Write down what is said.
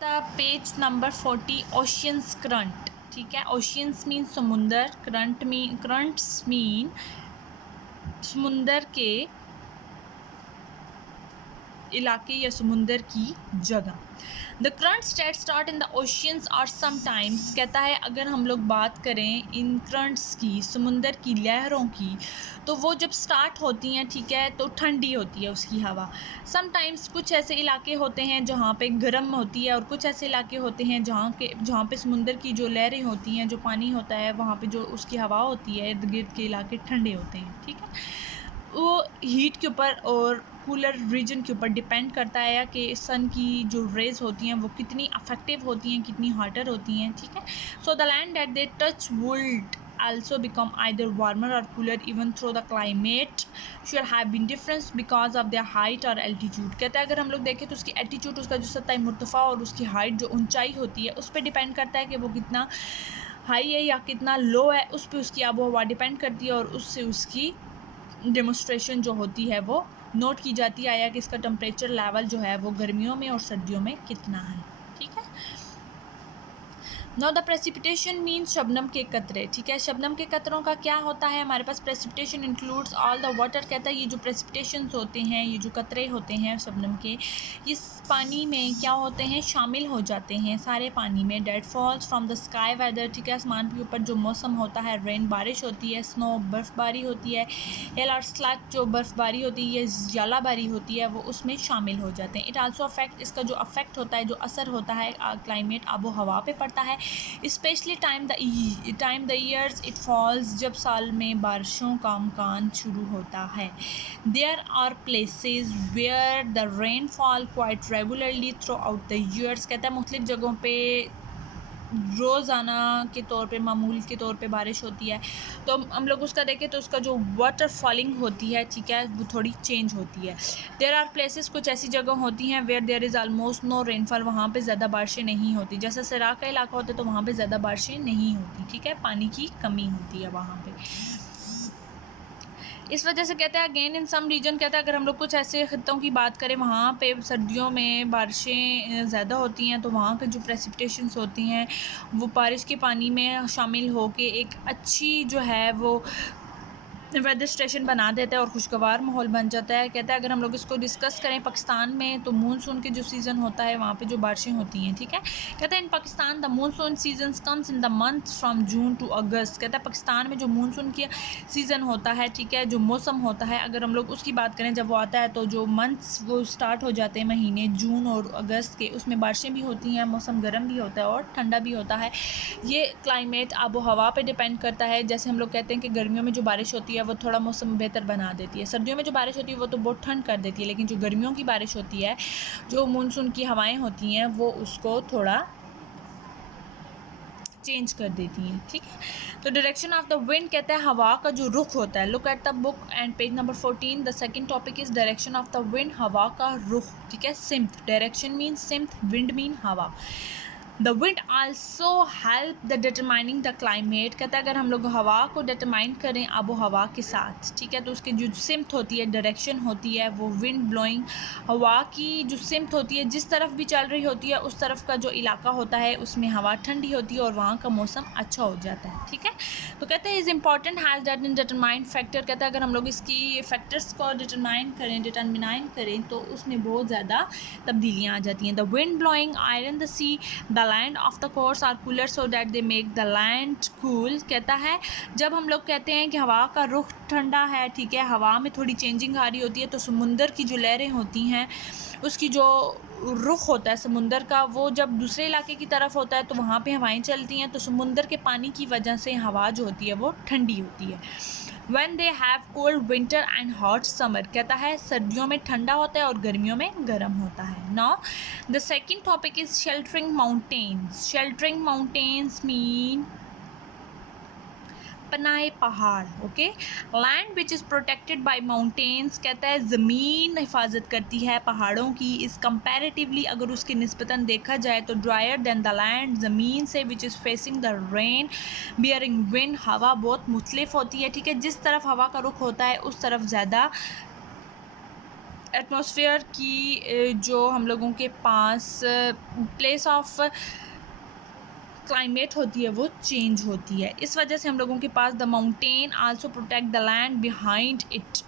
The page number 40 oceans current. ठीक है, oceans mean समुंदर, करंट्स मीन समुंदर के इलाके या समुंदर की जगह। The currents that start in the oceans are sometimes, कहता है अगर हम लोग बात करें इन करंट्स की, समुंदर की लहरों की, तो वो जब स्टार्ट होती हैं, ठीक है, तो ठंडी होती है उसकी हवा। समटाइम्स कुछ ऐसे इलाके होते हैं जहाँ पे गर्म होती है, और कुछ ऐसे इलाके होते हैं जहाँ पे समुंदर की जो लहरें होती हैं, जो पानी होता है, वहाँ पे जो उसकी हवा होती है, इर्द गिर्द के इलाके ठंडे होते हैं। ठीक है, वो हीट के ऊपर और कूलर रीजन के ऊपर डिपेंड करता है कि सन की जो रेज होती हैं वो कितनी अफेक्टिव होती हैं, कितनी हार्टर होती हैं। ठीक है, so the land that they touch wood also become either warmer or cooler even though the climate should have been different because of their height or altitude। कहता है अगर हम लोग देखें तो उसकी एल्टीट्यूड, उसका जो सतह मुर्तफ़ा और उसकी हाइट जो ऊंचाई होती है उस पर डिपेंड करता है कि वो कितना हाई है या कितना लो है, उस पर उसकी आबो हवा डिपेंड करती है, और उससे उसकी डेमोस्ट्रेशन जो होती है वो नोट की जाती है, आया कि इसका टेम्परेचर लेवल जो है वो गर्मियों में और सर्दियों में कितना है। ठीक है, now the precipitation mean Shabnam के कतरे। ठीक है, शबनम के कतरों का क्या होता है हमारे पास? Precipitation includes all the water. कहता है ये जो प्रेसिपिटेशंस होते हैं, ये जो कतरे होते हैं शबनम के, इस पानी में क्या होते हैं? शामिल हो जाते हैं सारे पानी में। That falls from the sky weather. ठीक है, आसमान के ऊपर जो मौसम होता है, रेन बारिश होती है, स्नो बर्फ़बारी होती है, हेल और स्लग जो बर्फ़बारी होती है, जालाबारी होती है, वो उसमें शामिल हो जाते हैं। इट आल्सो अफेक्ट, इसका जो अफेक्ट होता है, जो असर होता है क्लाइमेट आबो हवा पे पड़ता है, specially time the years it falls, जब साल में बारिशों का अमकान शुरू होता है। There are places where the rain fall quite regularly throughout the years. कहता है मुख्तलिफ जगहों पे रोज़ाना के तौर पे, मामूल के तौर पे बारिश होती है। तो हम लोग उसका देखें तो उसका जो वाटर फॉलिंग होती है, ठीक है, वो थोड़ी चेंज होती है। देयर आर प्लेसेस, कुछ ऐसी जगह होती हैं where there is almost no rainfall, वहाँ पे ज़्यादा बारिशें नहीं होती। जैसे सराक का इलाका होता है तो वहाँ पे ज़्यादा बारिशें नहीं होती। ठीक है, पानी की कमी होती है वहाँ पे। इस वजह से कहते हैं अगेन इन सम रीजन, कहता है अगर हम लोग कुछ ऐसे ख़ित्तों की बात करें वहाँ पे सर्दियों में बारिशें ज़्यादा होती हैं, तो वहाँ के जो प्रेसिपिटेशंस होती हैं वो बारिश के पानी में शामिल होके एक अच्छी जो है वो वेदर स्टेशन बना देता है और खुशगवार माहौल बन जाता है। कहता है अगर हम लोग इसको डिस्कस करें पाकिस्तान में, तो मानसून के जो सीज़न होता है वहाँ पे जो बारिशें होती हैं। ठीक है, कहता है in Pakistan the monsoon season comes in the month from June to August. कहता है पाकिस्तान में जो मानसून की सीज़न होता है, ठीक है, जो मौसम होता है, अगर हम लोग उसकी बात करें जब वो आता है, तो जो मंथ्स वो स्टार्ट हो जाते हैं महीने जून और अगस्त के, उसमें बारिशें भी होती हैं, मौसम गर्म भी होता है और ठंडा भी होता है। ये क्लाइमेट आबो हवा पे डिपेंड करता है। जैसे हम लोग कहते हैं कि गर्मियों में जो बारिश होती है वो थोड़ा मौसम बेहतर बना देती है, सर्दियों में जो बारिश होती है वो तो बहुत ठंड कर देती है, लेकिन जो गर्मियों की बारिश होती है, जो मानसून की हवाएं होती हैं, वो उसको थोड़ा चेंज कर देती हैं। ठीक है, तो डायरेक्शन ऑफ द विंड, कहता है हवा का जो रुख होता है। Look at the book and page number 14, the second topic is direction of the wind, हवा का रुख। ठीक है, सिम्थ, डायरेक्शन मीन सिम्थ, विंड मीन हवा। The wind also help the determining the climate. कहता है अगर हम लोग हवा को डिटरमाइन करें आबो हवा के साथ, ठीक है, तो उसकी जो सिम्त होती है, डायरेक्शन होती है, वो विंड ब्लोइंग, हवा की जो सिम्त होती है, जिस तरफ भी चल रही होती है उस तरफ का जो इलाका होता है उसमें हवा ठंडी होती है और वहाँ का मौसम अच्छा हो जाता है। ठीक है, तो कहते हैं is important has that in determined factor. कहता है अगर हम लोग इसकी फैक्टर्स को डिटरमाइन करें तो उसमें बहुत ज़्यादा तब्दीलियाँ आ जाती हैं। The wind blowing iron the sea, the land of the course are cooler so that they make the land cool. कहता है जब हम लोग कहते हैं कि हवा का रुख ठंडा है, ठीक है, हवा में थोड़ी चेंजिंग आ रही होती है, तो समुंदर की जो लहरें होती हैं उसकी जो रुख होता है समुंदर का, वो जब दूसरे इलाके की तरफ होता है तो वहाँ पे हवाएं चलती हैं, तो समुंदर के पानी की वजह से हवा जो होती है वो ठंडी होती है। When they have cold winter and hot summer, कहता है सर्दियों में ठंडा होता है और गर्मियों में गर्म होता है। Now the second topic is sheltering mountains. Sheltering mountains mean पनाहे पहाड़। Okay, land which is protected by mountains, कहता है ज़मीन हिफाजत करती है पहाड़ों की। इस कंपैरेटिवली अगर उसके निस्बतन देखा जाए तो ड्रायर दैन द लैंड, ज़मीन से which is facing the rain bearing wind, हवा बहुत मुख्तलिफ होती है। ठीक है, जिस तरफ हवा का रुख होता है उस तरफ ज़्यादा एटमॉस्फेयर की जो हम लोगों के पास प्लेस ऑफ क्लाइमेट होती है वो चेंज होती है। इस वजह से हम लोगों के पास the mountain also protect the land behind it.